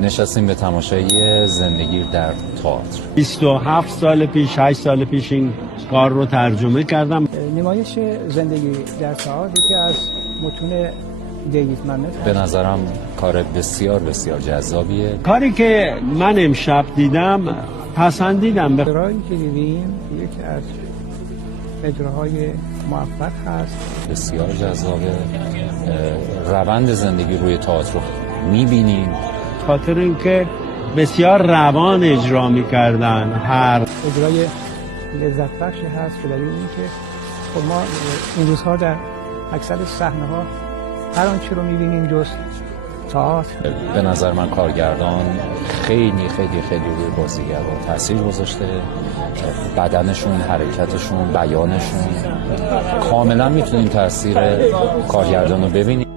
نشستیم به تماشای زندگی در تئاتر. 27 سال پیش 8 سال پیش این کار رو ترجمه کردم. نمایش زندگی در تئاتر که از متون دیوید منت به نظرم کار بسیار بسیار جذابیه. کاری که من امشب دیدم پسندیدم. اجرایی که دیدیم یکی از اجراهای موفق هست. بسیار جذابه. روند زندگی روی تئاتر رو میبینیم. خاطر اینکه بسیار روان اجرا میکردن. هر اجرای لذت بخشی هست که دلیل این که خب ما این روزها در اکثر صحنه ها هر آنچه رو میبینیم جز تئاتر. به نظر من کارگردان خیلی خیلی خیلی روی بازیگرها تاثیر گذاشته. بدنشون، حرکتشون، بیانشون، کاملا میتونیم تاثیر کارگردان رو ببینیم.